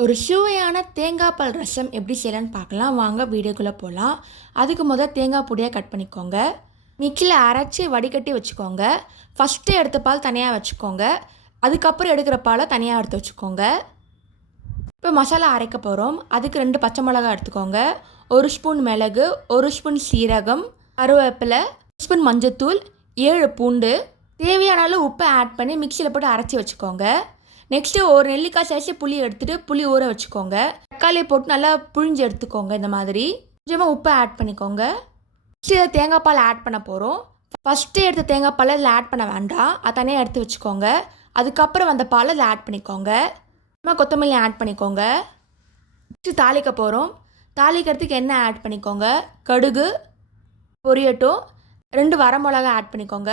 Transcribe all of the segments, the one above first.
ஒரு சுவையான தேங்காய் பால் ரசம் எப்படி செய்யலான்னு பார்க்கலாம். வாங்க வீடியோக்குள்ளே போகலாம் அதுக்கு முதல் தேங்காய் பொடியாக கட் பண்ணிக்கோங்க. மிக்சியில் அரைச்சி வடிகட்டி வச்சுக்கோங்க. ஃபஸ்ட்டு எடுத்த பால் தனியாக வச்சுக்கோங்க. அதுக்கப்புறம் எடுக்கிற பாலை தனியாக எடுத்து வச்சுக்கோங்க. இப்போ மசாலா அரைக்க போகிறோம் அதுக்கு ரெண்டு பச்சை மிளகாய் எடுத்துக்கோங்க. ஒரு ஸ்பூன் மிளகு ஒரு ஸ்பூன் சீரகம் கருவேப்பிலை ஒரு ஸ்பூன் மஞ்சத்தூள் ஏழு பூண்டு. தேவையான அளவு உப்பை ஆட் பண்ணி மிக்சியில் போட்டு அரைச்சி வச்சுக்கோங்க. நெக்ஸ்ட்டு ஒரு நெல்லிக்காய் சேர்த்து புளி எடுத்துகிட்டு புளி ஊற வச்சுக்கோங்க. தக்காளியை போட்டு நல்லா புழிஞ்சு எடுத்துக்கோங்க இந்த மாதிரி. கொஞ்சமாக உப்பை ஆட் பண்ணிக்கோங்க. நெக்ஸ்ட்டு இதை தேங்காய் பால் ஆட் பண்ண போகிறோம் ஃபஸ்ட்டு எடுத்த தேங்காய் பால் இதில் ஆட் பண்ண வேண்டாம். அதை தனியாக எடுத்து வச்சுக்கோங்க. அதுக்கப்புறம் வந்த பாலை இதில் ஆட் பண்ணிக்கோங்க. அப்புறமா கொத்தமல்லி ஆட் பண்ணிக்கோங்க. நெக்ஸ்ட்டு தாளிக்க போகிறோம் தாளிக்கிறதுக்கு எண்ணெய் ஆட் பண்ணிக்கோங்க? கடுகு பொரியட்டும் ரெண்டு வரமிளகா ஆட் பண்ணிக்கோங்க.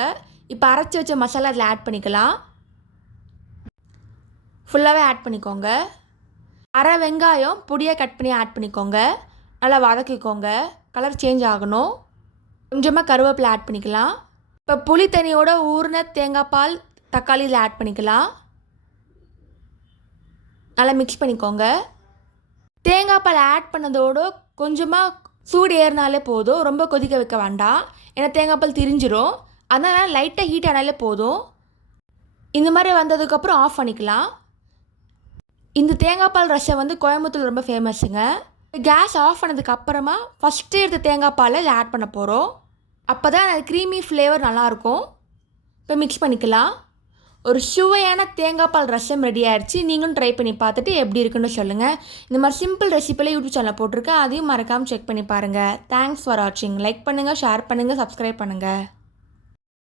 இப்போ அரைச்சி வச்ச மசாலா அதில் ஆட் பண்ணிக்கலாம். ஃபுல்லாகவே ஆட் பண்ணிக்கோங்க. அரை வெங்காயம் பொடியாக கட் பண்ணி ஆட் பண்ணிக்கோங்க. நல்லா வதக்கிக்கோங்க. கலர் சேஞ்ச் ஆகணும். கொஞ்சமாக கருவேப்பிலை ஆட் பண்ணிக்கலாம். இப்போ புளி தண்ணியோட ஊறின தேங்காய் பால் தக்காளி இதில் ஆட் பண்ணிக்கலாம். நல்லா மிக்ஸ் பண்ணிக்கோங்க. தேங்காய் பால் ஆட் பண்ணதோடு கொஞ்சமாக சூடு ஏறினாலே போதும். ரொம்ப கொதிக்க வைக்க வேண்டாம். ஏன்னா தேங்காய் பால் திரிஞ்சிரும். அதனால் லைட்டாக ஹீட் ஆனாலே போதும். இந்த மாதிரி வந்ததுக்கப்புறம் ஆஃப் பண்ணிக்கலாம். இந்த தேங்காய் பால் ரசம் வந்து கோயம்புத்தூர் ரொம்ப ஃபேமஸுங்க கேஸ் ஆஃப் பண்ணதுக்கு அப்புறமா ஃபஸ்ட்டு எடுத்த தேங்காய் பால் இதில் ஆட் பண்ண போகிறோம் அப்போ தான் அது க்ரீமி ஃப்ளேவர் நல்லாயிருக்கும். இப்போ மிக்ஸ் பண்ணிக்கலாம். ஒரு சுவையான தேங்காய் பால் ரசம் ரெடி ஆயிடுச்சு நீங்களும் ட்ரை பண்ணி பார்த்துட்டு எப்படி இருக்குன்னு சொல்லுங்கள் இந்த மாதிரி சிம்பிள் ரெசிபியில் யூடியூப் சேனல் போட்டிருக்கேன். அதையும் மறக்காமல் செக் பண்ணி பாருங்கள் தேங்க்ஸ் ஃபார் வாட்சிங் லைக் பண்ணுங்கள் ஷேர் பண்ணுங்கள் சப்ஸ்கிரைப் பண்ணுங்கள்